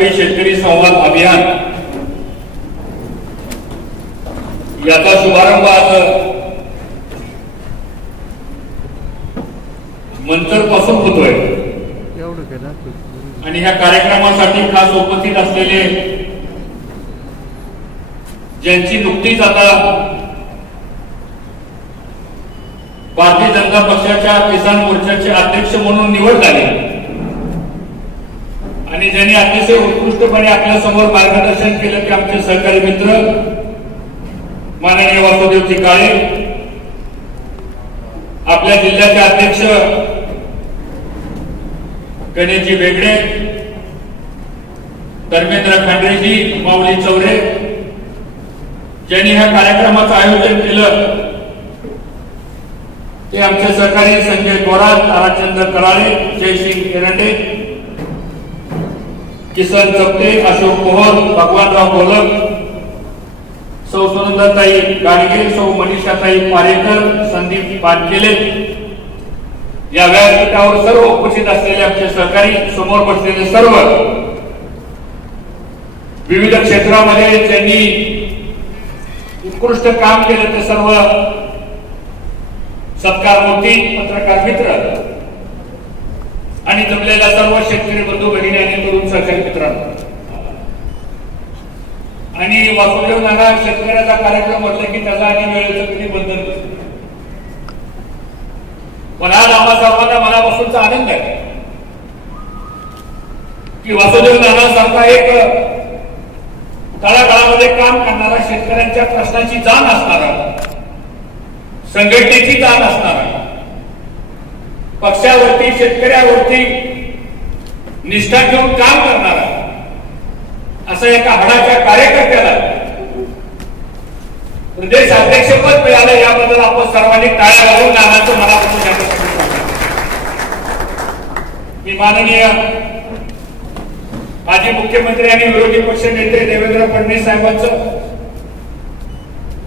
दिवसव्यापी शेतकरी संवाद अभियान याचा शुभारंभ आज मंचर पासून होतोय आणि ह्या कार्यक्रमासाठी खास उपस्थित असलेले ज्यांची नुकतीच आता भारतीय जनता पक्षाच्या किसान मोर्चाचे अध्यक्ष म्हणून निवड झाली आणि ज्यांनी अतिशय उत्कृष्टपणे आपल्या समोर मार्गदर्शन केलं की आमचे सहकारी मित्र माननीय वासुदेव काळे, आपल्या जिल्ह्याचे अध्यक्ष गणेशजी वेगळे, धर्मेंद्र खांडेजी, माऊली चौरे, ज्यांनी ह्या कार्यक्रमाचं आयोजन केलं ते आमचे सहकारी संजय थोरात, ताराचंद्र कराळे, जयसिंग एरंडे, किसन चपटे, अशोक पोहर, भगवानराव बोलक, सौ सुनंदाताई गाडगे, सौ मनीषाताई पारेकर, संदीप पानकेले, या व्यासपीठावर सर्व उपस्थित असलेले आमचे सहकारी, समोर बसलेले सर्व विविध क्षेत्रामध्ये ज्यांनी उत्कृष्ट काम केलं ते सर्व सत्कार मूर्ती, पत्रकार मित्र आणि जमलेल्या सर्व शेतकरी बंधू भगिनी आणि तरुण सहकारी मित्रांनो, आणि वासुदेव नाना शेतकऱ्याचा कार्यक्रम म्हटलं की त्याचा आणि वेळेचं कधी बंधन नसतं. पण आज आम्हा सर्वांना मनापासूनचा आनंद आहे की वासुदेव नाना सारखा एक तळागाळामध्ये काम करणारा, शेतकऱ्यांच्या प्रश्नाची जाण असणारा, संघटनेची जाण असणारा, पक्षावरती शेतकऱ्यावरती निष्ठा घेऊन काम करणारा असं एका हाडाच्या कार्यकर्त्याला प्रदेश अध्यक्षपद मिळालं याबद्दल आपण सर्वांनी टाळ्या वाजवून नानाचं मनापासून मी माननीय माजी मुख्यमंत्री आणि विरोधी पक्ष नेते देवेंद्र फडणवीस साहेबांचं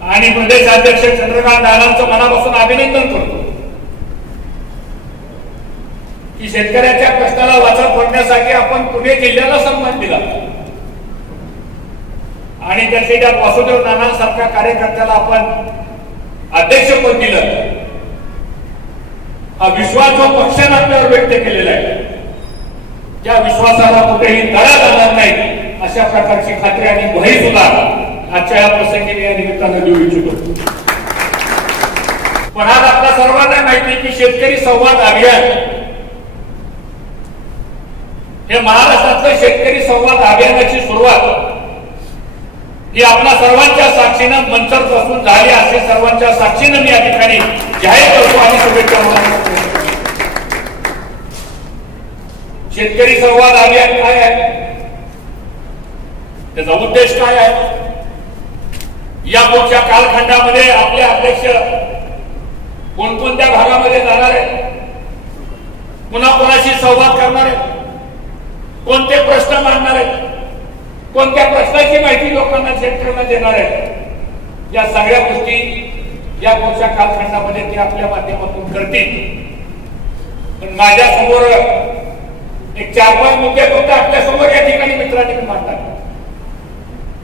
आणि प्रदेश अध्यक्ष चंद्रकांत दादांचं मनापासून अभिनंदन करतो की शेतकऱ्याच्या कष्टाला वाचा फोडण्यासाठी आपण पुणे जिल्ह्याला सन्मान दिला आणि त्याच्या वासुदेव नानांसारख्या कार्यकर्त्याला आपण अध्यक्षपद दिलं. हा विश्वास जो पक्षाने आपल्यावर व्यक्त केलेला आहे त्या विश्वासाला कुठेही तडा जाणार नाही अशा प्रकारची खात्री आणि ग्वाही सुद्धा आजच्या या प्रसंगी मी या निमित्तानं देऊ इच्छितो. पण आज आपल्या सर्वांना माहिती की शेतकरी संवाद अभियान हे महाराष्ट्रातलं शेतकरी संवाद अभियानाची सुरुवात ही आपल्या सर्वांच्या साक्षीनं मंचर पासून झाली असे सर्वांच्या साक्षीनं मी या ठिकाणी जाहीर करतो आणि शुभेच्छा देतो. शेतकरी संवाद अभियान काय आहे, त्याचा उद्देश काय आहे, यापुढच्या कालखंडामध्ये आपले अध्यक्ष कोणकोणत्या भागामध्ये जाणार आहे, पुन्हा कोणाशी संवाद करणार आहे, कोणते प्रश्न मांडणार आहेत, कोणत्या प्रश्नाची माहिती लोकांना शेतकऱ्यांना देणार आहे, या सगळ्या गोष्टी या पुढच्या कालखंडामध्ये ते आपल्या माध्यमातून करतील. पण माझ्या समोर एक 4-5 मुद्दे फक्त आपल्या समोर या ठिकाणी मित्रांनी मांडतात.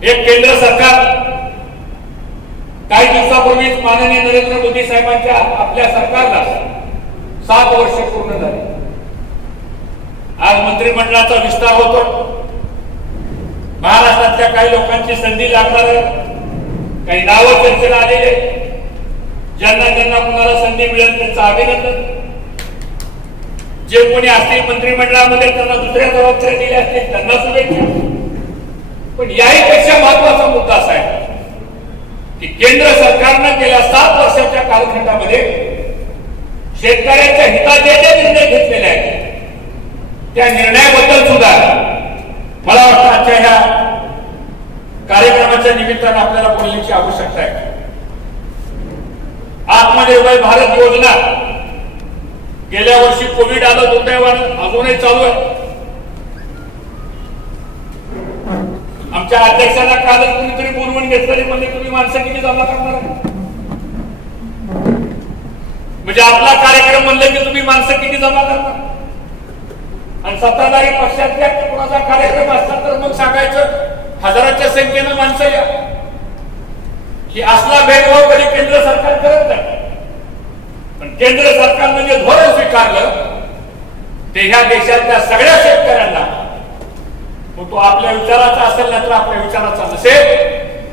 एक, केंद्र सरकार काही दिवसापूर्वीच माननीय नरेंद्र मोदी साहेबांच्या आपल्या सरकारला 7 वर्ष पूर्ण झाली. आज मंत्रिमंडळाचा विस्तार होतो. महाराष्ट्रातल्या काही लोकांची संधी लागणार आहे, काही नावं चर्चेला आलेले, ज्यांना ज्यांना कुणाला संधी मिळेल त्यांचं अभिनंदन. जे कोणी असतील मंत्रिमंडळामध्ये त्यांना दुसऱ्या जबाबदाऱ्या दिल्या असतील त्यांना शुभेच्छा. पण याही पेक्षा महत्वाचा मुद्दा असा आहे की केंद्र सरकारनं गेल्या 7 वर्षाच्या कालखंडामध्ये शेतकऱ्यांच्या हिताचे जे निर्णय घेतलेले आहेत त्या निर्णयाबद्दल सुद्धा मला वाटतं आजच्या ह्या कार्यक्रमाच्या निमित्तानं आपल्याला बोलण्याची आवश्यकता आहे. आत्मनिर्भर भारत योजना गेल्या वर्षी कोविड आलं, दुर्दैवानं अजूनही चालू आहे. आमच्या अध्यक्षांना कालच कुणीतरी बोलवून घेतलं म्हणजे तुम्ही माणसं किती जमा करणार, म्हणजे आपला कार्यक्रम म्हणलं की तुम्ही माणसं किती जमा करणार. आणि सत्ताधारी पक्षातल्या कोणाचा कार्यक्रम असला तर मग सांगायचं हजाराच्या संख्येनं माणसं या, की असला भेदभाव कधी केंद्र सरकार करत नाही. पण केंद्र सरकारनं जे धोरण स्वीकारलं ते ह्या देशातल्या सगळ्या शेतकऱ्यांना, मग तो आपल्या विचाराचा असेल ना तर आपल्या विचाराचा नसेल,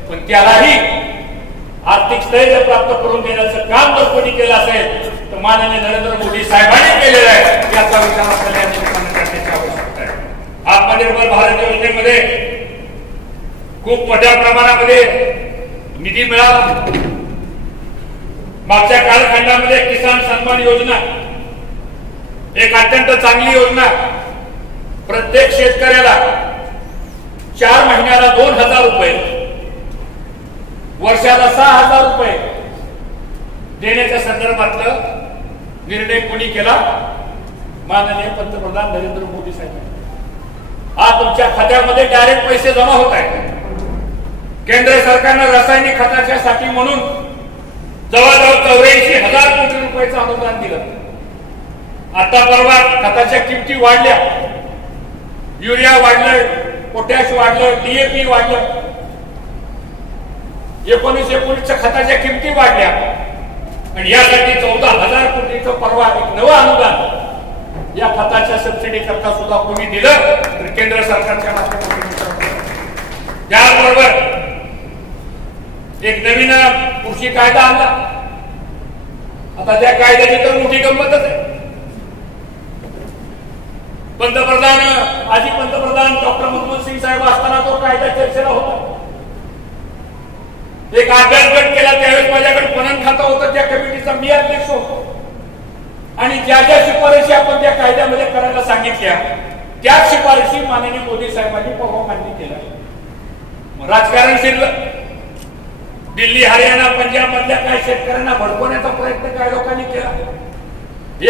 पण त्यालाही आर्थिक स्थैर्य प्राप्त करून देण्याचं काम जर कोणी केलं असेल तर माननीय नरेंद्र मोदी साहेबांनी केलेलं आहे. याचा विचार आपल्याला या निमित्तानं करण्याची आवश्यकता आहे. आत्मनिर्भर भारत योजनेमध्ये खूप मोठ्या प्रमाणामध्ये निधी मिळाला. मागच्या कालखंडामध्ये किसान सन्मान योजना एक अत्यंत चांगली योजना, प्रत्येक शेतकऱ्याला 4 महिन्याला 2,000 रुपये, वर्षाला 6,000 रुपये देण्याच्या संदर्भातला निर्णय कोणी केला? माननीय पंतप्रधान नरेंद्र मोदी साहेब. आज तुमच्या खात्यामध्ये डायरेक्ट पैसे जमा होत आहेत. केंद्र सरकारनं रासायनिक खताच्या साठी म्हणून जवळजवळ 84,000 कोटी रुपयाचं अनुदान दिलं. आता परवा खताच्या किमती वाढल्या, युरिया वाढलं, पोटॅश वाढलं, DAP वाढलं, 19 खताच्या किमती वाढल्या आणि यासाठी 14,000 कोटीचं परवा एक नवं अनुदान या खताच्या सबसिडी करता सुद्धा कोणी दिलं तर केंद्र सरकारच्या माध्यमातून. त्याबरोबर एक नवीन कृषी कायदा आणला. आता त्या कायद्याची तर मोठी गंमतच आहे. आजी पंतप्रधान डॉक्टर मनमोहन सिंग साहेब असताना तो कायदा चर्चेला होता. एक अभ्यास गट केला, त्यावेळेस माझ्याकडे पणन खातं होतं, त्या कमिटीचा मी अध्यक्ष होतो आणि ज्या ज्या शिफारशी आपण त्या कायद्यामध्ये करायला सांगितल्या त्या शिफारशी माननीय मोदी साहेबांनी परवा मान्य केल्या. राजकारण शिरलं. दिल्ली, हरियाणा, पंजाब मधल्या काही शेतकऱ्यांना भडकवण्याचा प्रयत्न काही लोकांनी केला.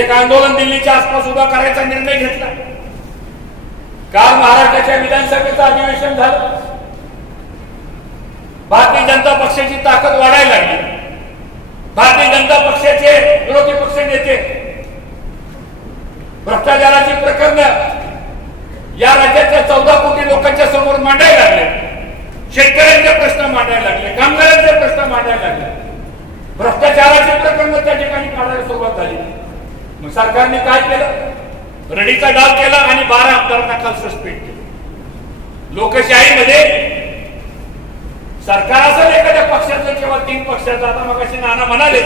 एक आंदोलन दिल्लीच्या आसपास उभा करायचा निर्णय घेतला. काल महाराष्ट्राच्या विधानसभेचं अधिवेशन झालं. भारतीय जनता पक्षाची ताकद वाढायला लागली. भारतीय जनता पक्षाचे विरोधी पक्ष नेते भ्रष्टाचाराची प्रकरण या राज्याच्या 14 कोटी लोकांच्या समोर मांडायला लागले. शेतकऱ्यांचे प्रश्न मांडायला लागले, कामगारांचे प्रश्न मांडायला लागले, भ्रष्टाचाराचे प्रकरण त्या ठिकाणी काढायला सुरुवात झाली. मग सरकारने काय केलं? रडीचा डाव केला आणि 12 आमदारांना काल सस्पेंड केलं. लोकशाहीमध्ये सरकार असेल एखाद्या पक्षाचं किंवा 3 पक्षाचं, आता मग असे नाना म्हणाले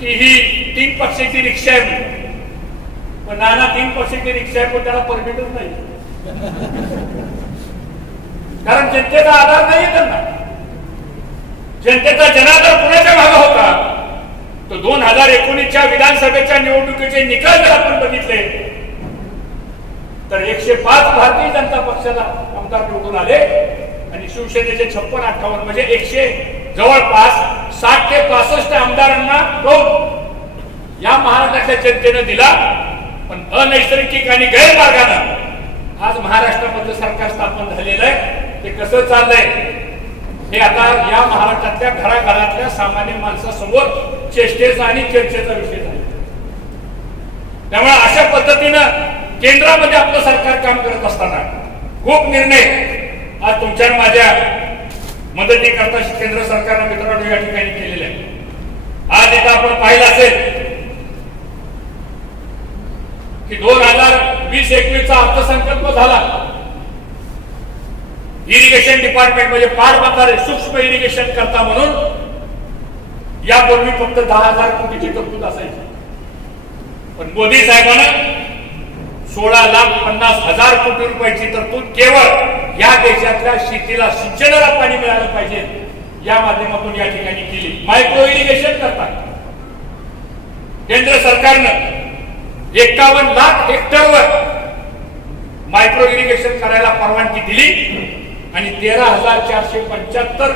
की ही 3 पक्षाची रिक्षा आहे म्हणून, पण नाना 3 पक्षाची रिक्षा आहे पण त्याला परमिटच नाही, कारण जनतेचा आधार नाही त्यांना. जनतेचा जनाधार कुणाच्या भागा होता? तो 2019च्या विधानसभेच्या निवडणुकीचे निकाल जर आपण बघितले तर 105 भारतीय जनता पक्षाला आमदार निवडून आले आणि शिवसेनेचे 56-58 म्हणजे 100 जवळपास 60 ते 65 आमदारांना दोन या महाराष्ट्राच्या जनतेने दिला. पण अनैसर्गिक आणि गैरमार्गाने आज महाराष्ट्रामध्ये सरकार स्थापन झालेलं आहे. ते कसं चाललंय हे आता या महाराष्ट्रातल्या घराघरातल्या सामान्य माणसासमोर चेष्टेचा आणि चर्चेचा विषय झाला. त्यामुळे अशा पद्धतीनं केंद्रामध्ये आपलं सरकार काम करत असताना खूप निर्णय आज तुमच्या माझ्या मदतीकरता केंद्र सरकारनं मित्रांनो या ठिकाणी केलेले आहे. आज इथं आपण पाहिलं असेल की 2020-21चा अर्थसंकल्प झाला. इरिगेशन डिपार्टमेंट म्हणजे पाटबंधारे सूक्ष्म इरिगेशन करता म्हणून यापूर्वी फक्त 10,000 कोटीची तरतूद असायची. पण मोदी साहेबांना 16,50,000 कोटी रुपयाची तरतूद केवळ या देशातल्या शेतीला सिंचनाला पाणी मिळालं पाहिजे या माध्यमातून या ठिकाणी केली. मायक्रो इरिगेशन करतात. केंद्र सरकारनं 51 लाख हेक्टरवर मायक्रो इरिगेशन करायला परवानगी दिली आणि 13,475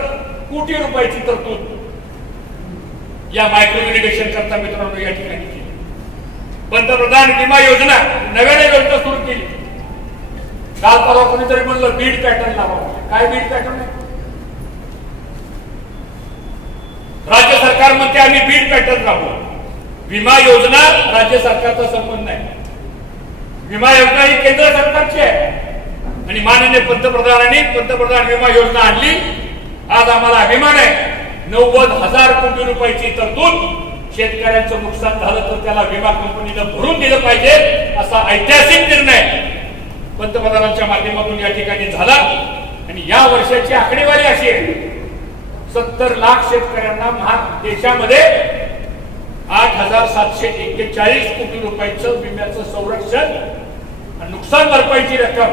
कोटी रुपयाची तरतूद या मायक्रो इरिगेशन करता मित्रांनो या ठिकाणी केली. पंतप्रधान विमा योजना नव्याने योजना सुरू केली. काल परवा कोणीतरी म्हणलं बीड पॅटर्न लावा. काय बीड पॅटर्न आहे? राज्य सरकार म्हणते आम्ही बीड पॅटर्न राबवू. विमा योजना राज्य सरकारचा संबंध नाही. विमा योजना ही केंद्र सरकारची आहे आणि माननीय पंतप्रधानांनी पंतप्रधान विमा योजना आणली. आज आम्हाला अभिमान आहे. 90,000 कोटी रुपयाची तरतूद शेतकऱ्यांचं नुकसान झालं तर त्याला विमा कंपनीला भरून दिलं पाहिजे असा ऐतिहासिक निर्णय पंतप्रधानांच्या माध्यमातून या ठिकाणी झाला. आणि या वर्षाची आकडेवारी अशी आहे 70 लाख शेतकऱ्यांना देशामध्ये 8,741 कोटी रुपयाचं विम्याचं संरक्षण आणि नुकसान भरपाईची रक्कम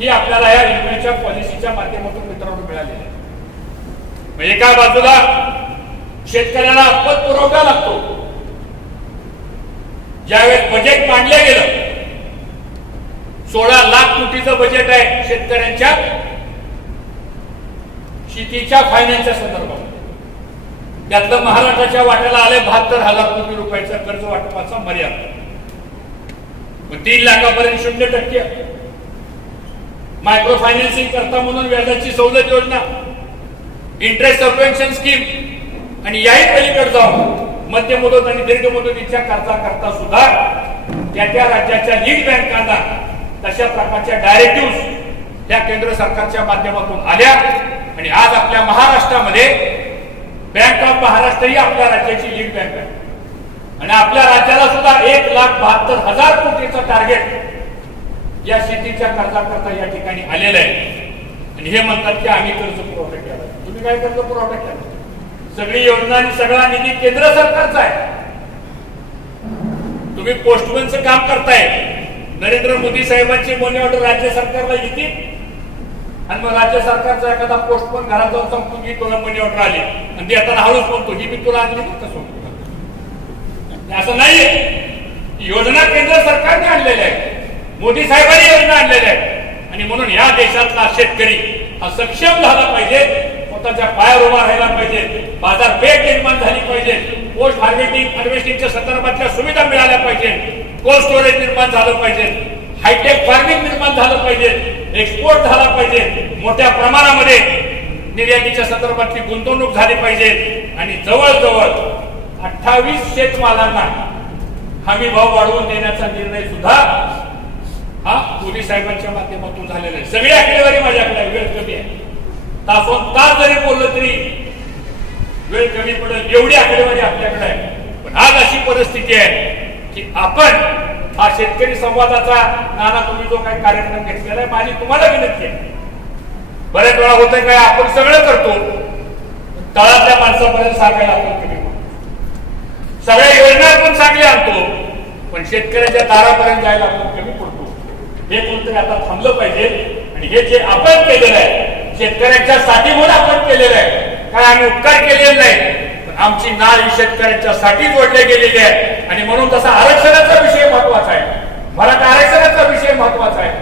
ही आपल्याला या विम्याच्या पॉलिसीच्या माध्यमातून मित्रांनो मिळालेली आहे. एका बाजूला शेतकऱ्याला आपत पुरवठा लागतो. ज्यावेळेस बजेट मांडलं गेलं 16 लाख कोटीचं बजेट आहे शेतकऱ्यांच्या शेतीच्या फायनान्सच्या संदर्भात. त्यातलं महाराष्ट्राच्या वाट्याला आले 72,000 कोटी रुपयाचा कर्ज वाटपाचा मर्यादा. 3 लाखापर्यंत 0% मायक्रो फायनान्सिंग करता म्हणून व्याजाची सवलत योजना, इंटरेस्ट सबवेन्शन स्कीम आणि याही पलीकडे जाऊन मध्य मुदत आणि दीर्घ मुदतीच्या कर्जाकरता सुद्धा त्या राज्याच्या लीड बँकांना तशा प्रकारच्या डायरेक्टिव्ह त्या केंद्र सरकारच्या माध्यमातून आल्या. आणि आज आपल्या महाराष्ट्रामध्ये बँक ऑफ महाराष्ट्र ही आपल्या राज्याची लीड बँक आहे आणि आपल्या राज्याला सुद्धा 1,72,000 कोटीचं टार्गेट या शेतीच्या कर्जाकरता या ठिकाणी आलेलं आहे. आणि हे म्हणतात की आम्ही कर्ज पुरवठा केला. तुम्ही काय कर्ज पुरवठा केला? सगळी योजना आणि सगळा निधी केंद्र सरकारचा आहे. तुम्ही पोस्टमनचं काम करताय. नरेंद्र मोदी साहेबांची मनी ऑर्डर राज्य सरकारला येते आणि मग राज्य सरकारचा एखादा पोस्टमन घरात जाऊन सांगतो की तुला मनी ऑर्डर आली आणि ते आता हळूच म्हणतो ही मी तुला आणली कसं. असं नाहीये. योजना केंद्र सरकारने आणलेल्या आहे. मोदी साहेबांनी योजना आणलेल्या आहे. आणि म्हणून या देशातला शेतकरी हा सक्षम झाला पाहिजे. स्वतःच्या पायावर उभा राहायला पाहिजे. बाजारपेठ निर्माण झाली पाहिजे. पोस्ट हार्वेस्टिंग हार्वेस्टिंगच्या संदर्भातल्या सुविधा मिळाल्या पाहिजे. कोल्ड स्टोरेज निर्माण झालं पाहिजे. हायटेक फार्मिंग निर्माण झालं पाहिजे. एक्सपोर्ट झाला पाहिजे. मोठ्या प्रमाणामध्ये निर्यातीच्या संदर्भातली गुंतवणूक झाली पाहिजे. आणि जवळजवळ 28 शेतमालांना हमी भाव वाढवून देण्याचा निर्णय सुद्धा हा मोदी साहेबांच्या माध्यमातून झालेला आहे. सगळी आकडेवारी माझ्याकडे आहे. वेळ कमी आहे. तासोन तास जरी बोललं तरी वेळ कमी पडेल एवढी आकडेवारी आपल्याकडे आहे. पण आज अशी परिस्थिती आहे की आपण हा शेतकरी संवादाचा नाना तुम्ही जो काही कार्यक्रम घेतलेला आहे माझी तुम्हाला विनंती आहे. बऱ्याच वेळा होतं काय आपण सगळं करतो तळातल्या माणसापर्यंत सांगायला आपण कमी पडतो. सगळ्या योजना आपण चांगले आणतो पण शेतकऱ्याच्या दारापर्यंत जायला आपण कमी पडतो. हे कोणतरी आता थांबलं पाहिजे. आणि हे जे आपण केलेलं आहे शेतकऱ्यांच्या साठी म्हणून आपण केलेलं आहे. काय आम्ही उपकार केलेले नाही पण आमची नाळ ही शेतकऱ्यांच्या साठी जोडले गेलेली आहे. आणि म्हणून तसा आरक्षणाचा विषय महत्वाचा आहे. मराठा आरक्षणाचा विषय महत्वाचा आहे.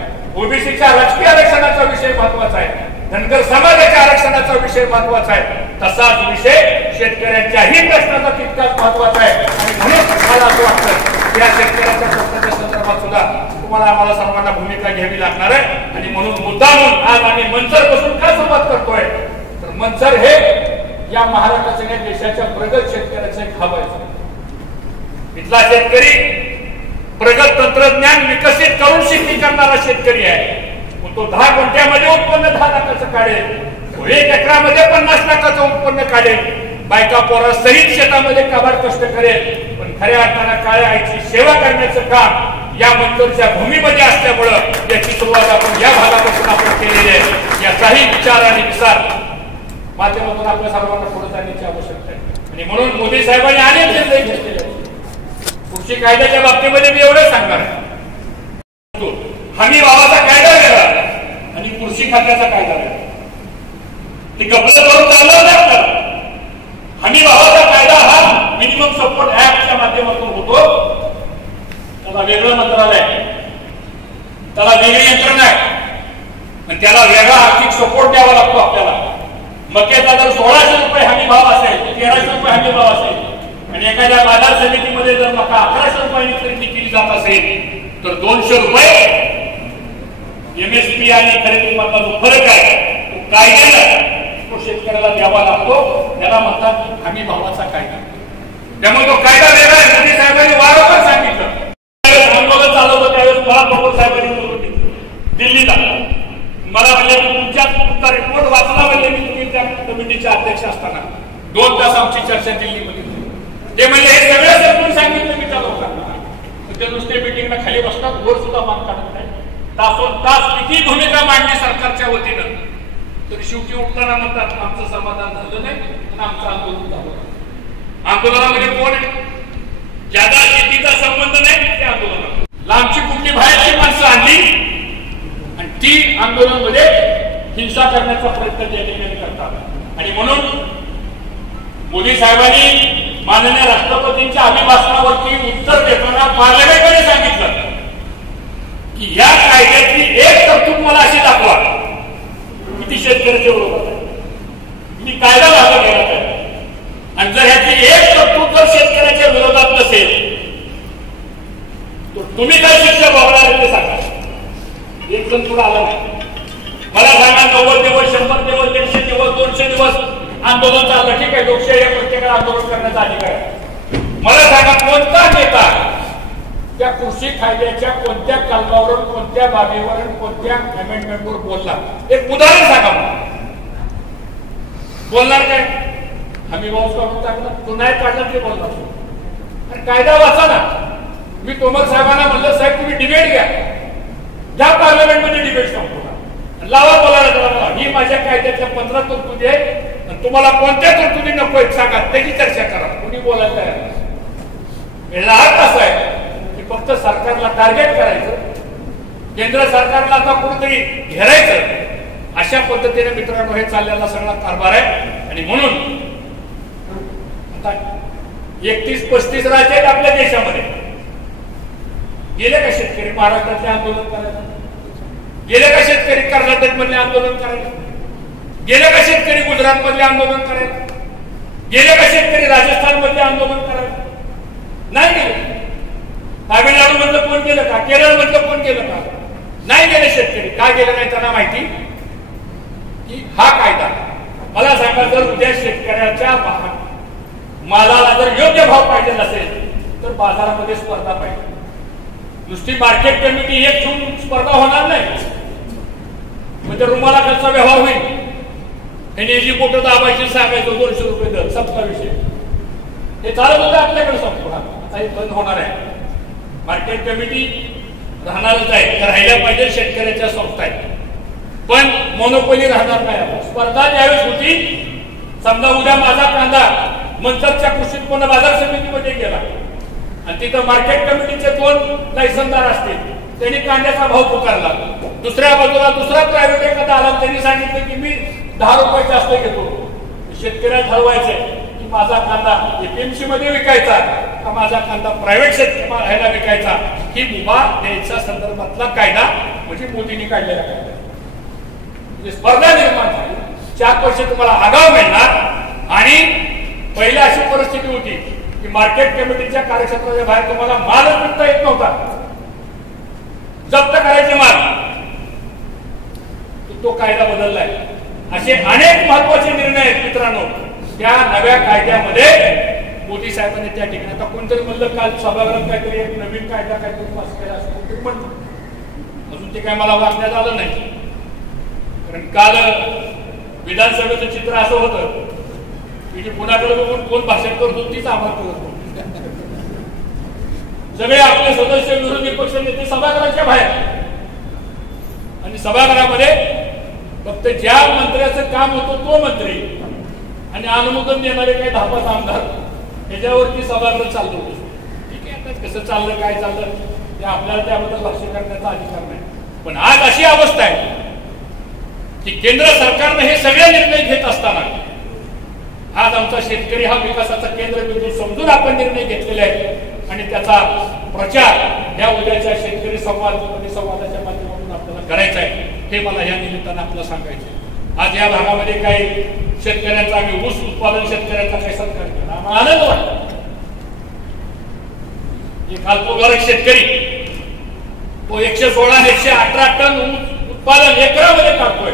ओबीसीच्या राजकीय आरक्षणाचा विषय महत्वाचा आहे. धनगर समाजाच्या आरक्षणाचा विषय महत्वाचा आहे. तसाच विषय शेतकऱ्यांच्याही प्रश्नाचा तितकाच महत्वाचा आहे. आणि म्हणून मला असं वाटतं की या शेतकऱ्यांच्या प्रश्नाच्या संदर्भात सुद्धा तुम्हाला आम्हाला सर्वांना भूमिका घ्यावी लागणार आहे. आणि म्हणून मुद्दामून आज आम्ही मंचर बसून का संवाद करतोय तर मंचर हे या महाराष्ट्राच्या देशाच्या प्रगत शेतकऱ्याचा एक हब आहे. इथला शेतकरी प्रगत तंत्रज्ञान विकसित करून शेती करणारा शेतकरी आहे. तो 10 गुंठ्यामध्ये उत्पन्न 10 लाखाचं काढेल. 1 एकरामध्ये 50 लाखाचं उत्पन्न काढेल. बायका पोरा सहित शेतामध्ये काबाड कष्ट करेल. पण खऱ्या अर्थानं काळ्या आईची सेवा करण्याचं काम या मंचरच्या भूमीमध्ये असल्यामुळं याची सुरुवात आपण या भागापासून आपण केलेली आहे. याचाही विचार आणि विचार माध्यमातून आपल्या सर्वांना पुढे जाण्याची आवश्यकता आहे. आणि म्हणून मोदी साहेबांनी अनेक निर्णय घेतलेले आहेत. कृषी कायद्याच्या बाबतीमध्ये मी एवढंच सांगणार हमी भावाचा कायदा वेगळा आणि कृषी खात्याचा कायदा वेगळा. ते कपडे करून चाललं लागतं. हमी भावाचा कायदा हा मिनिमम सपोर्ट ऍक्टच्या माध्यमातून होतो. त्याला वेगळं मंत्रालय आहे. त्याला वेगळी यंत्रणा आहे आणि त्याला वेगळा आर्थिक सपोर्ट द्यावा लागतो आपल्याला. मक्याचा जर 1600 रुपये हमी भाव असेल 1300 रुपये हमी भाव असेल आणि एखाद्या बाजार समितीमध्ये जर मका 1100 रुपयांनी खरेदी केली जात असेल तर 200 रुपये एमएसपी आणि खरेदी मधला जो फरक आहे तो कायद्याला तो शेतकऱ्याला द्यावा लागतो. त्याला म्हणतात हमी भावाचा कायदा. त्यामुळे तो कायदा वेगळा आहे. मोदी साहेबांनी वारंवार सांगितलं आंदोलन चालवलं त्यावेळेस मला मला म्हणजे तुमच्या तुमचा रिपोर्ट वाचला म्हणजे मी तुम्ही त्या कमिटीचे अध्यक्ष असताना 2 तास आमची चर्चा दिल्लीमध्ये ते म्हणजे हे सगळं समजून सांगितलं मी त्या लोकांना. ते नुसते मिटिंगला खाली बसतात, वर सुद्धा मान काढत नाही. तासोन तास किती भूमिका मांडली सरकारच्या वतीनं, तर शेवटी उठताना म्हणतात आमचं समाधान झालं नाही आणि आमचं आंदोलन झालं. आंदोलनामध्ये कोण आहे? ज्यादा शेतीचा संबंध नाही ते आंदोलन. लांबची कुठली बाहेरची माणसं आणली आणि ती आंदोलनामध्ये हिंसा करण्याचा प्रयत्न त्या ठिकाणी करतात. आणि म्हणून मोदी साहेबांनी माननीय राष्ट्रपतींच्या अभिभाषणावरती उत्तर देताना पार्लमेंटमध्ये सांगितलं की या कायद्यातली एक तरतूद मला अशी दाखवा किती शेतकऱ्याच्या विरोधात आहे, मी कायदा लागू केला पाहिजे. आणि जर ह्याची एक तरतूद जर शेतकऱ्याच्या विरोधात नसेल तर तुम्ही काय शिक्षा भोगणार ते सांगा. एक जण तुला आला नाही. मला सांगा 90 दिवस 100 दिवस 150 दिवस 200 दिवस आंदोलन चाललं, ठीक आहे, लोकशाही प्रत्येकाला आंदोलन करण्याचा अधिकार आहे. मला सांगा कोणता नेता त्या कृषी कायद्याच्या कोणत्या कलमावर कोणत्या बाबीवर कोणत्या अमेंडमेंटवर बोलला? एक उदाहरण सांगा मला. बोलणार काय? आम्ही पाऊस काढून टाकला, तू नाही काढला ते बोलणार. आणि कायदा वाचा ना. मी तोमर साहेबांना म्हणलं साहेब तुम्ही डिबेट घ्या, ज्या पार्लमेंटमध्ये डिबेट संपवला लावा बोलायला. ही माझ्या कायद्यातल्या 15 तरतुदी आहे आणि तुम्हाला कोणत्या तरतुदी नको आहेत सांगा, त्याची चर्चा करा. कुणी बोलायला तयार नाही. याला अर्थ असा आहे की फक्त सरकारला टार्गेट करायचं, केंद्र सरकारला आता कुठेतरी घेरायचं, अशा पद्धतीने मित्रांनो हे चाललेला सगळा कारभार आहे. आणि म्हणून आता 31-35 राज्य आहेत आपल्या देशामध्ये. गेले का शेतकरी महाराष्ट्रातले आंदोलन करायला? गेले का शेतकरी कर्नाटक मधले आंदोलन करायला? गेले का शेतकरी गुजरात मधले आंदोलन करायला? गेले का शेतकरी राजस्थान मधले आंदोलन करायला? नाही गेले. तामिळनाडू मधलं कोण केलं का? केरळ मधलं कोण केलं का? नाही गेले शेतकरी. का गेले नाही त्यांना माहिती की हा कायदा. मला सांगा जर उद्या शेतकऱ्याच्या मालाला जर योग्य भाव पाहिजे नसेल तर बाजारामध्ये स्पर्धा पाहिजे. नुसती मार्केट कमिटी एक ठेवून स्पर्धा होणार नाही. म्हणजे रुमाला कसा व्यवहार होईल? त्यांनी जी बोट दाबायची सांगायचं 200 रुपये दर, संपला विषय. हे चालत होतं आपल्याकडे संपूर्ण. आता हे बंद होणार आहे. मार्केट कमिटी राहणारच आहे, राहिल्या पाहिजे. शेतकऱ्याच्या संस्था आहेत पण मोनोपोली राहणार नाही. स्पर्धा ज्यावेळेस होती, समजा उद्या माझा कांदा मंचरच्या कृषी उत्पन्न बाजार समितीमध्ये गेला आणि तिथं मार्केट कमिटीचे 2 लायसनदार असतील, त्यांनी कांद्याचा भाव पुकारला. दुसऱ्या बाजूला दुसरा प्रायव्हेट एखादा आला, त्यांनी सांगितलं की मी 10 रुपये जास्त घेतो. शेतकऱ्याला ठरवायचंय की माझा कांदा एपीएमसी मध्ये विकायचा का माझा कांदा प्रायव्हेट शेतकऱ्याला विकायचा. ही मुभा द्यायच्या संदर्भातला कायदा म्हणजे मोदींनी काढलेला कायदा. म्हणजे स्पर्धा निर्माण झाली. 4 वर्ष तुम्हाला आगाव मिळणार. आणि पहिली अशी परिस्थिती होती की मार्केट कमिटीच्या कार्यक्षेत्राच्या बाहेर तुम्हाला मालच विकता येत नव्हता. जप्त करायचे माल. तो कायदा बदललाय. असे अनेक महत्वाचे निर्णय आहेत मित्रांनो त्या नव्या कायद्यामध्ये मोदी साहेबांनी त्या ठिकाणी. आता कोणतरी म्हणलं काल सभागृहात काहीतरी एक नवीन कायदा काहीतरी पास केला असतो पण अजून ते काय मला वाचण्यात आलं नाही. कारण काल विधानसभेचं चित्र असं होतं की पुण्याकडे बघून कोण भाषण करतो तीच आभार करतो. सगळे आपले सदस्य विरोधी पक्ष नेते सभागृहाच्या बाहेर. आणि सभागृहामध्ये फक्त ज्या मंत्र्याचं काम होतं तो मंत्री आणि अनुमोदन देणारे काही 10-5 आमदार त्याच्यावरती सभागृह चाललं होतं. ठीक आहे, आता कसं चाललं काय चाललं ते आपल्याला त्याबद्दल भाष्य करण्याचा अधिकार नाही. पण आज अशी अवस्था आहे की केंद्र सरकारने हे सगळे निर्णय घेत असताना आज आमचा शेतकरी हा विकासाचा केंद्रबिंदू समजून आपण निर्णय घेतलेले आहेत. आणि त्याचा प्रचार या उद्याच्या शेतकरी संवादाच्या माध्यमातून आपल्याला करायचा आहे. हे मला या निमित्तानं आपल्याला सांगायचं आहे. आज या भागामध्ये काही शेतकऱ्यांचा आम्ही ऊस उत्पादन शेतकऱ्यांचा काही सत्कार केला. आम्हाला आनंद वाटतो. एक अल्पभूधारक शेतकरी तो 116 आणि 118 टन ऊस उत्पादन एकरामध्ये टाकतोय.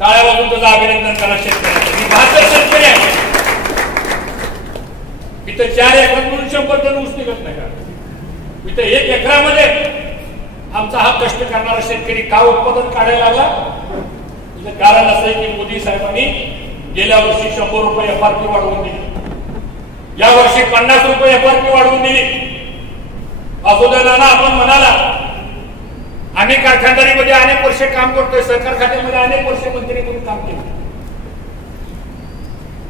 टाळ्या वाजून त्याचं अभिनंदन करा शेतकऱ्यांचं. मी 72 शेतकरी आहे. इथं 4 एकरात म्हणून 100 टन ऊस निघत नाही का? इथं 1 एकरामध्ये आमचा हा कष्ट करणारा शेतकरी का उत्पादन काढायला लागला? त्याचं कारण असं आहे की मोदी साहेबांनी गेल्या वर्षी 100 रुपये एफआरपी वाढवून दिली, या वर्षी 50 रुपये एफआरपी वाढवून दिली. असोदरांना आपण म्हणाला आम्ही कारखानदारीमध्ये अनेक वर्षे काम करतोय, सहकार खात्यामध्ये अनेक वर्षे मंत्री म्हणून काम केलं,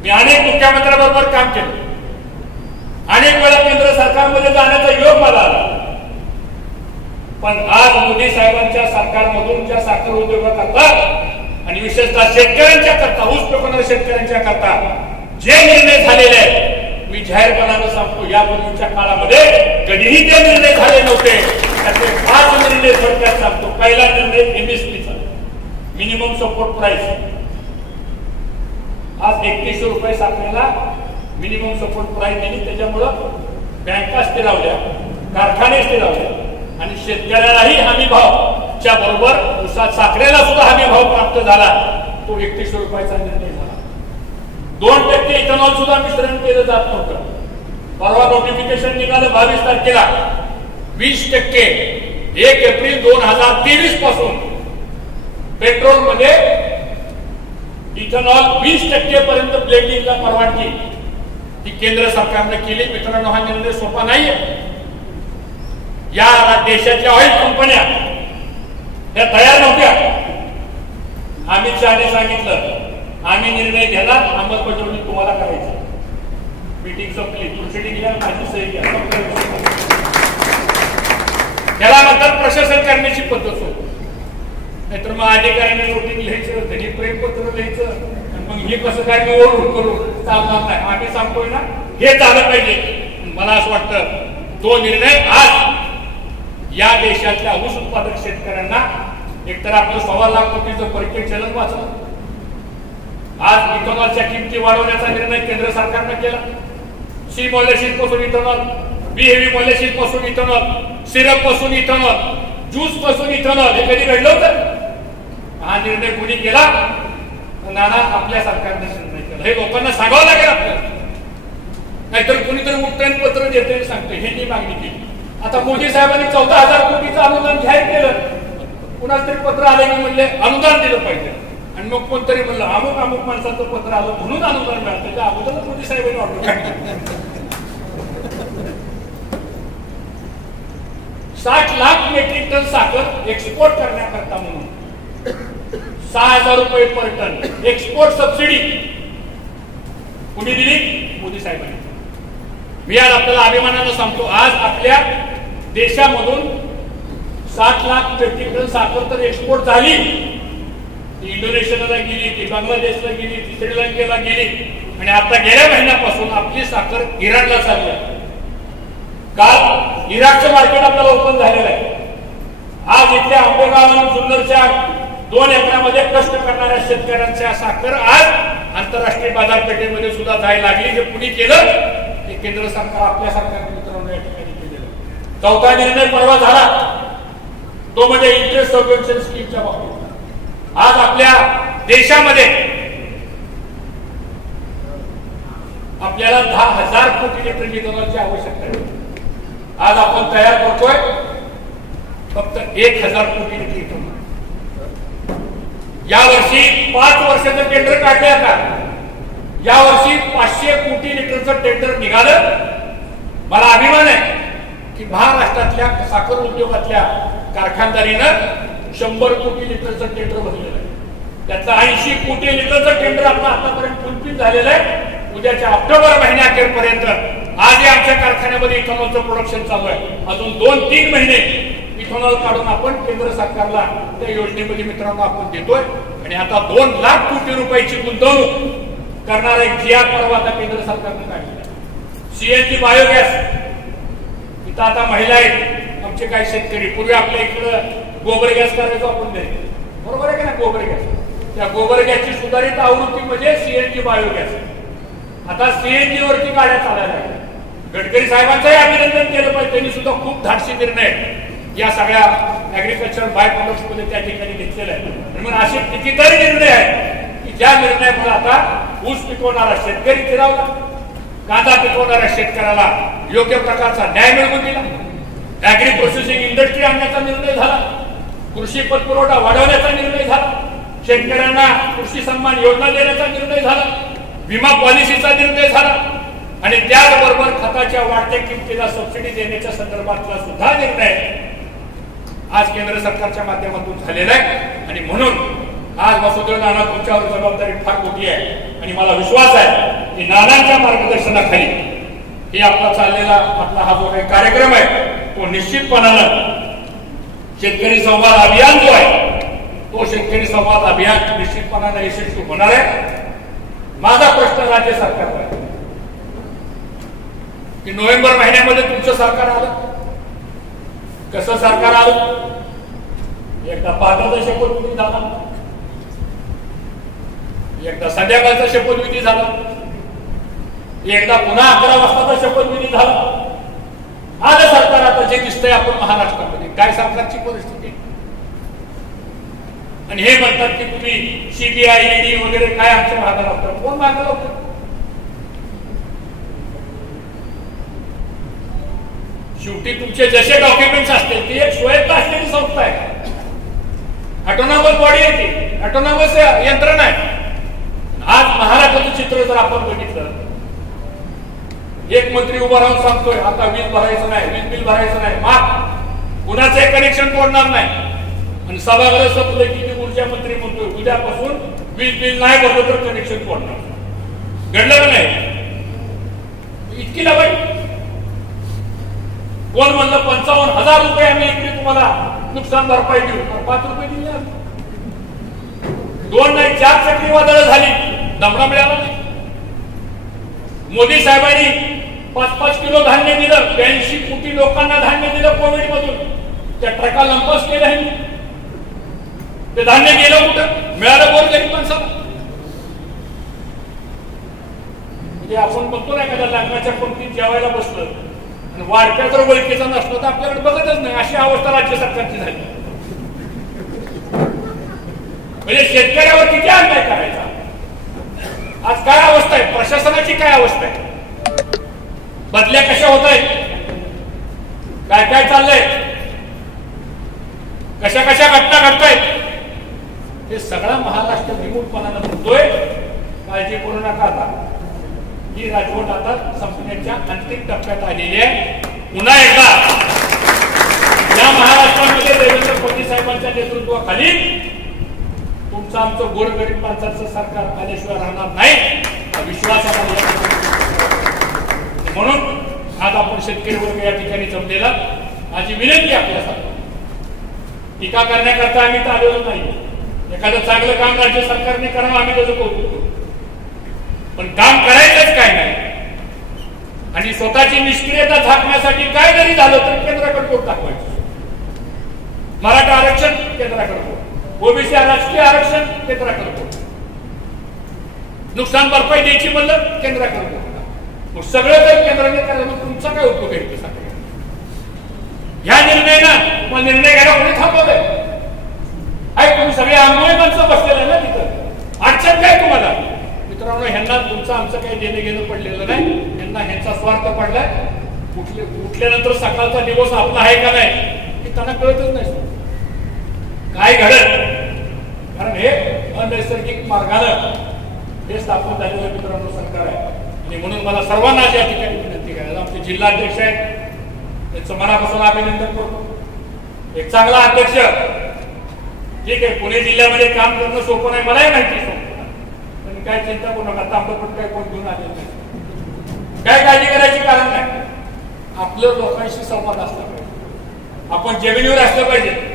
मी अनेक मुख्यमंत्र्यांबरोबर काम केलं, अनेक वेळा केंद्र सरकारमध्ये जाण्याचा योग मला आला. पण आज मोदी साहेबांच्या सरकारमधून ज्या साखर उद्योगाकरता आणि विशेषतः शेतकऱ्यांच्या करता, ऊस पिकवणाऱ्या शेतकऱ्यांच्या करता जे निर्णय झालेले आहेत, मी जाहीरपणानं सांगतो यापूर्वीच्या काळामध्ये कधीही ते निर्णय झाले नव्हते. त्याचे 5 निर्णय थोडक्यात सांगतो. पहिला निर्णय एमएसपीचा, मिनिमम सपोर्ट प्राइस. आज 3100 रुपये साखरेला मिनिमम सपोर्ट प्राइस दिली. त्याच्यामुळं बँका स्थिरावल्या, कारखाने स्थिरावले आणि शेतकऱ्यालाही हमी भावच्या बरोबर उसात साखरेला सुद्धा हमी भाव प्राप्त झाला. तो 3100 रुपयाचा निर्णय झाला. 2% इथेनॉल सुद्धा मिश्रण केलं जात नव्हतं. परवा नोटिफिकेशन निघालं 22 तारखेला 20%. 1 एप्रिल 2023 पासून पेट्रोल मध्ये इथेनॉल 20% पर्यंत ब्लेंडिंगला परवानगी ही केंद्र सरकारने केली. मित्रांनो, हा निर्णय सोपा नाहीये. या देशाच्या ऑइल कंपन्या त्या तयार नव्हत्या. अमित शहाने सांगितलं आम्ही निर्णय घेणार, अंमलबजावणी तुम्हाला करायची. मीटिंग संपली, प्रोसिडिंग घ्या, माझी सही घ्या. त्याला नंतर प्रशासन करण्याची पद्धत होती. नाहीतर मग अधिकाऱ्यांनी नोटीस लिहायचं, त्यांनी प्रेमपत्र लिहायचं, आणि मग हे कसं काय मी ओढून करून चालणार नाही. आम्ही सांगतोय ना, हे झालं पाहिजे. मला असं वाटतं तो निर्णय आज या देशातल्या ऊस उत्पादक शेतकऱ्यांना एकतर आपलं 1.25 लाख कोटीचं परकीय चलन वाचलं. आज इथेनॉलच्या किमती वाढवण्याचा निर्णय केंद्र सरकारनं केला. सी मॉलेसिस पासून इथेनॉल, बी हेवी मॉलेसिस पासून इथेनॉल, सिरप पासून इथेनॉल, ज्यूस पासून इथेनॉल. हे कधी घडलं होतं? हा निर्णय कुणी केला? नाना आपल्या सरकारने निर्णय केला. हे लोकांना सांगावं लागेल आपल्याला. नाहीतर कुणीतरी उठ्ठण पत्र देते सांगते हे मागणी केली. आता मोदी साहेबांनी 14,000 कोटीचं अनुदान जाहीर केलं. कुणाच तरी पत्र आले की म्हणले अनुदान दिलं पाहिजे, आणि मग कोणतरी म्हणलं अमुक अमुक माणसाचं पत्र आलं म्हणून अनुदान मिळालं. त्याच्या अगोदरच मोदी साहेबांनी ऑर्डर 60 लाख मेट्रिक टन साखर एक्सपोर्ट करण्याकरता म्हणून 6,000 रुपये पर टन एक्सपोर्ट सबसिडी कुणी दिली? मोदी साहेबांनी. मी आज आपल्याला अभिमानानं सांगतो, आज आपल्या देशामधून 60 लाख मेट्रिक टन साखर तर एक्सपोर्ट झाली. ती इंडोनेशियाला गेली, ती बांगलादेशला गेली, ती श्रीलंकेला गेली, आणि आता गेल्या महिन्यापासून आपली साखर इराणला चालली आहे. काल इराकचं मार्केट आपल्याला ओपन झालेलं आहे. आज इथल्या आंबेगाव आणि जुन्नरच्या 2 एकरामध्ये कष्ट करणाऱ्या शेतकऱ्यांच्या साखर आज आंतरराष्ट्रीय बाजारपेठेमध्ये सुद्धा जायला लागली. जे कुणी केलं ते केंद्र सरकार आपल्या सरकारने मित्रांनो या ठिकाणी केलेलं. 4था निर्णय परवा झाला तो म्हणजे इंटरेस्ट सबवेन्शन स्कीमच्या बाबतीत. आज आपल्या देशामध्ये आपल्याला 10,000 कोटी लिटर इथेनॉलची आवश्यकता आहे. आज आपण तयार करतोय फक्त 1,000 कोटी लिटर इथेनॉल. यावर्षी 5 वर्षाचं टेंडर काढले. आता यावर्षी 500 कोटी लिटरचं टेंडर निघालं. मला अभिमान आहे की महाराष्ट्रातल्या साखर उद्योगातल्या कारखानदारीनं 100 कोटी लिटरचं टेंडर भरलेलं आहे. त्याचं 80 कोटी लिटरचं टेंडर आपलं आतापर्यंत फुलफिल झालेलं आहे. उद्याच्या ऑक्टोबर महिन्याखेरपर्यंत आजही आमच्या कारखान्यामध्ये इथेनॉलचं प्रोडक्शन चालू आहे. अजून 2-3 महिने इथेनॉल काढून आपण केंद्र सरकारला त्या योजनेमध्ये मित्रांनो आपण देतोय. आणि आता 2 लाख कोटी रुपयाची गुंतवणूक करणारा एक जीआर परवा आता केंद्र सरकारने काढलेला. CNG biogas. इथं आता महिला आहेत आमचे काही शेतकरी. पूर्वी आपल्या इकडं गोबर गॅस करायचो आपण द्यायचो, बरोबर आहे का ना? गोबर गॅस. त्या गोबर गॅसची सुधारित आवृत्ती म्हणजे सीएनजी बायोगॅस. आता सीएनजी वरती गाड्या चालायला लागल्या. गडकरी साहेबांचंही अभिनंदन केलं पाहिजे. त्यांनी सुद्धा खूप धाडसी निर्णय या सगळ्या ऍग्रिकल्चर बाय प्रोडक्ट्स मध्ये त्या ठिकाणी घेतलेला आहे. म्हणून असे कितीतरी निर्णय आहेत की ज्या निर्णयामुळे आता ऊस पिकवणारा शेतकरी फिरावला, कांदा पिकवणाऱ्या शेतकऱ्याला योग्य प्रकारचा न्याय मिळवून दिला, ऍग्री प्रोसेसिंग इंडस्ट्री आणण्याचा निर्णय झाला, कृषी पतपुरवठा वाढवण्याचा निर्णय झाला, शेतकऱ्यांना कृषी सन्मान योजना देण्याचा निर्णय झाला, विमा पॉलिसीचा निर्णय झाला आणि त्याचबरोबर खताच्या वाढत्या किमतीला सबसिडी देण्याच्या संदर्भातला सुद्धा निर्णय आज केंद्र सरकारच्या माध्यमातून झालेला आहे. आणि म्हणून आज वसुदेव नाना तुमच्यावर जबाबदारी फार मोठी आहे आणि मला विश्वास आहे की नानांच्या मार्गदर्शनाखाली हे आपला चाललेला हा जो काही कार्यक्रम आहे तो निश्चितपणानं शेतकरी संवाद अभियान जो आहे तो शेतकरी संवाद अभियान निश्चितपणानं यशस्वी होणार आहे. माझा प्रश्न राज्य सरकारला आहे की नोव्हेंबर महिन्यामध्ये तुमचं सरकार आलं, कसं सरकार आलं? एकदा पहाटेचा शपथविधी झाला, एकदा संध्याकाळचा शपथविधी झाला, एकदा पुन्हा 11 वाजताचा शपथविधी झाला. आलं सरकार. आता जे दिसतंय आपण महाराष्ट्रामध्ये काय सरकारची परिस्थिती आणि हे म्हणतात की तुम्ही सीबीआय ईडी वगैरे काय आमच्या मागे लावतात. कोण मागे लावतात? शेवटी तुमचे जसे डॉक्युमेंट्स असतील ती एक स्वायत्त असलेली संस्था आहे, ऑटोनॉमस बॉडी आहे, ती ऑटोनॉमस यंत्रणा आहे. आज महाराष्ट्राचं चित्र जर आपण बघितलं, एक मंत्री उभा राहून सांगतोय आता वीज भरायचं नाही, वीज बिल भरायचं नाही, माफ कुणाचं कनेक्शन तोडणार नाही. आणि सभागृह संपलं की ऊर्जा मंत्री म्हणतोय उद्यापासून वीज बिल नाही भरलं तर कनेक्शन तोडणार. घडलं नाही इतकी लावाई. कोण म्हणलं 55,000 रुपये आम्ही इकडे तुम्हाला नुकसान भरपाई देऊ, 5 रुपये दिले. 2 नाही 4 चक्रीवादळ झाली, दमडा मिळाला नाही. मोदी साहेबांनी 5-5 किलो धान्य दिलं, 82 कोटी लोकांना धान्य दिलं कोविड मधून. त्या ट्रका लंपास केलं आहे, ते धान्य गेलं कुठं? मिळालं कोण गरीब माणसाला? म्हणजे आपण बघतो ना एखाद्या लग्नाच्या पंक्तीत जेवायला बसलं आणि वाढत्या जर ओळखीचा नसतो तर आपल्याकडे बघतच नाही, अशी अवस्था राज्य सरकारची झाली. म्हणजे शेतकऱ्यावर किती अन्याय करायचा. आज काय अवस्था आहे, प्रशासनाची काय अवस्था आहे, बदल्या कशा होत आहेत, काय काय चाललंय, कशा कशा घटना घडतायत, हे सगळा महाराष्ट्र विमुखपणानं होतोय. काळजी करू नका. आता ही राजवट आता संपण्याच्या अंतिम टप्प्यात आलेली आहे. पुन्हा एकदा या महाराष्ट्रामध्ये देवेंद्र फडणवीस साहेबांच्या नेतृत्वाखाली तुमचं आमचं गोरगरीब माणसाचं सरकार आल्याशिवाय राहणार नाही हा विश्वास आम्हाला. म्हणून आज आपण शेतकरी वर्ग या ठिकाणी जमलेला. माझी विनंती आपल्यासाठी, टीका करण्याकरता आम्ही तर आलेलो नाही. एखादं चांगलं काम राज्य सरकारने करावं आम्ही त्याचं कौतुक करू, पण काम करायचंच काय नाही. आणि स्वतःची निष्क्रियता झाकण्यासाठी काय जरी झालं तर केंद्राकडे कोण दाखवायचं. मराठा आरक्षण केंद्राकडे, ओबीसी राजकीय आरक्षण केंद्राकडे, नुकसान भरपाई द्यायची म्हणलं केंद्राकडे. मग सगळं जर केंद्राने करायला मग तुमचा काय उपयोग आहे ते सांगा. ह्या निर्णयानं मग निर्णय घ्यायला कोणी थांबवलंय? आहे तुम्ही सगळे आंदोलन माणसं बसलेलं ना तिथं. अडचण काय तुम्हाला? मित्रांनो, ह्यांना तुमचं आमचं काही देणं घेणं पडलेलं नाही. ह्यांना ह्यांचा स्वार्थ पडलाय. उठल्यानंतर सकाळचा दिवस आपला आहे का नाही हे त्यांना कळतच नाही काय घडत. कारण हे अनैसर्गिक मार्गानं हे स्थापन झालेलं मित्रांनो सरकार आहे. आणि म्हणून मला सर्वांना या ठिकाणी विनंती करायला, आमचे जिल्हाध्यक्ष आहेत त्यांचं मनापासून अभिनंदन करतो. एक चांगला अध्यक्ष, ठीक आहे, पुणे जिल्ह्यामध्ये काम करणं सोपं नाही, मलाही माहिती सोपं, पण काय चिंता करू नका. तांबडपट काय कोण घेऊन आले नाही, काय काळजी करायची कारण नाही. आपलं लोकांशी संवाद असला पाहिजे, आपण जमिनीवर असलं पाहिजे,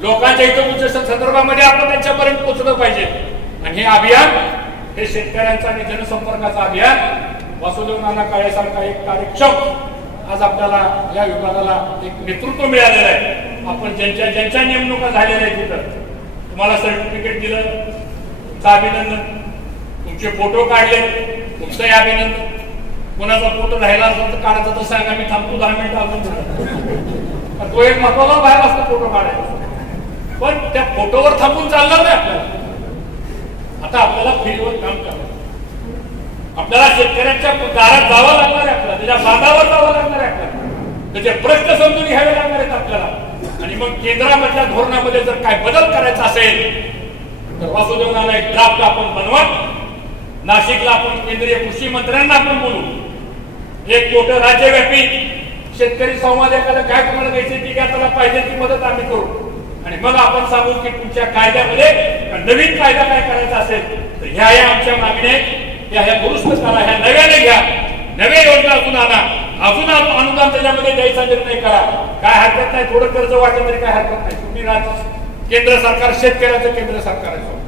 लोकांच्या हितगुजाच्या संदर्भामध्ये आपण त्यांच्यापर्यंत पोहोचलं पाहिजे. आणि हे अभियान हे शेतकऱ्यांचं आणि जनसंपर्काचं अभियान, वासुदेव नाना काळेसारखा एक कार्यक्षम आज आपल्याला या विभागाला एक नेतृत्व मिळालेलं आहे. आपण ज्यांच्या नेमणुका झालेल्या आहेत तिथं तुम्हाला सर्टिफिकेट दिलं, तुमचं अभिनंदन. तुमचे फोटो काढले, तुमचंही अभिनंदन. कोणाचा फोटो राहिला असेल तर काढायचा तर सांगा, मी थांबतो 10 मिनिटं अजून. तो एक महत्वाचा बाहेर असतो फोटो काढायचा, पण त्या फोटोवर थांबून चालणार नाही आपल्याला. आता आपल्याला फील्डवर काम करायचं, आपल्याला शेतकऱ्यांच्या दारात जावं लागणार आहे, आपल्याला त्याच्या बांधावर जावं लागणार आहे आपल्याला. त्याचे प्रश्न समजून घ्यावे लागणार आहेत आपल्याला। आणि मग केंद्रामधल्या धोरणामध्ये जर काय बदल करायचा असेल तर वासुदेव नाना एक ड्राफ्ट आपण बनवा, नाशिकला आपण केंद्रीय कृषी मंत्र्यांना आपण बोलू, एक मोठं राज्यव्यापी शेतकरी संवाद एखादा काय तुम्हाला द्यायचे ती घ्या, त्याला पाहिजे ती मदत आम्ही करू। आणि मग आपण सांगू की तुमच्या कायद्यामध्ये नवीन कायदा काय करायचा असेल तर ह्या आमच्या मागण्या ह्या दुरुस्त करा, ह्या नव्याने घ्या, नव्या योजना अजून आणा, अजून अनुदान त्याच्यामध्ये द्यायचा निर्णय करा, काय हरकत नाही, थोडं कर्ज वाटलं तरी काय हरकत नाही। तुम्ही केंद्र सरकार शेतकऱ्याचं केंद्र सरकार आहे,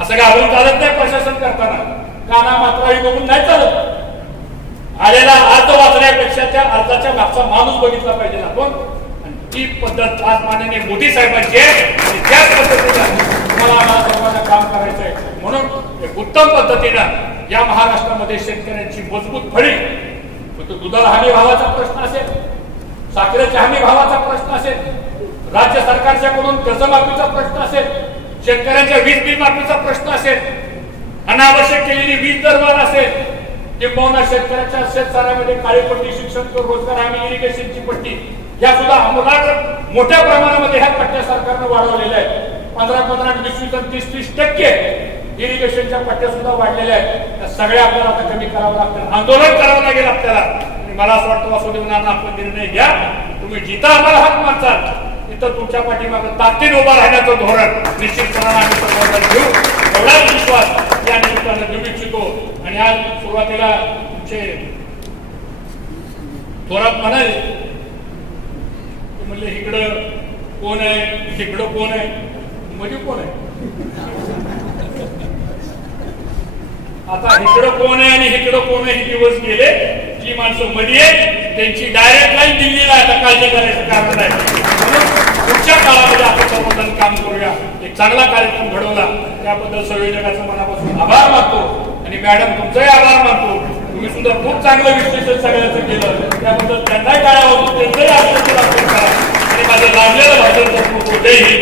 असं घालून चालत नाही। प्रशासन करताना काना मात्राही बघून नाही चालत, आलेला अर्ज वाचण्यापेक्षा त्या अर्जाच्या मागचा माणूस बघितला पाहिजे आपण। आणि ती पद्धत आज माननीय मोदी साहेबांची आहे आणि त्याच पद्धतीने तुम्हाला सर्वांना काम करायचं आहे। म्हणून एक उत्तम पद्धतीनं या महाराष्ट्रामध्ये शेतकऱ्यांची मजबूत फळी, तो दुधाला हमी भावाचा प्रश्न असेल, साखरेच्या हमी भावाचा प्रश्न असेल, राज्य सरकारच्याकडून कर्जमाफीचा प्रश्न असेल, शेतकऱ्यांच्या वीज बिल माफीचा प्रश्न असेल, अनावश्यक केलेली वीज दरवाढ असेल, किंबहुना शेतकऱ्याच्या शेतसाऱ्यामध्ये काळी पट्टी, शिक्षण रोजगार हमी, इरिगेशनची पट्टी या सुद्धा अंमलात मोठ्या प्रमाणामध्ये ह्या पट्ट्या सरकारनं वाढवलेल्या आहेत। 15-15, 20-20 आणि 30-30% इरिगेशनच्या पट्ट्या सुद्धा वाढलेल्या आहेत। त्या सगळ्या आपल्याला आता कमी करावं लागतं, आंदोलन करावं लागेल आपल्याला। आणि मला असं वाटतं वासुदेव नाना आपण निर्णय घ्या, तुम्ही जिथं आम्हाला हात मारताल तिथं तुमच्या पाठीमागं ताकदीने उभा राहण्याचं धोरण निश्चितपणाने आम्ही सर्वांना घेऊ, एवढाच विश्वास या निमित्तानं देऊ इच्छितो। आणि आज सुरुवातीला तुमचे थोरात म्हणाले, म्हणले इकडं कोण आहे, इकडं कोण आहे, म्हणजे कोण आहे, आता इकडं कोण आहे आणि इकडं कोण आहे, हे दिवस गेले। जी माणसं मध्ये आहे त्यांची डायरेक्ट लाईन दिल्लीला आता काळजी करायचं कारण नाही। म्हणून पुढच्या काळामध्ये आपण सर्वजण काम करूया, एक चांगला कार्यक्रम घडवला त्याबद्दल संयोजकाचा मनापासून आभार मानतो। आणि मॅडम तुमचाही आभार मानतो, तुम्ही सुद्धा खूप चांगलं विश्लेषण सगळ्यांचं केलं, त्याबद्दल त्यांनाही टाळ्या वाजवून त्यांचंही आशीर्वाद करा। आणि माझं लाभलेलं भाषण जय हिंद।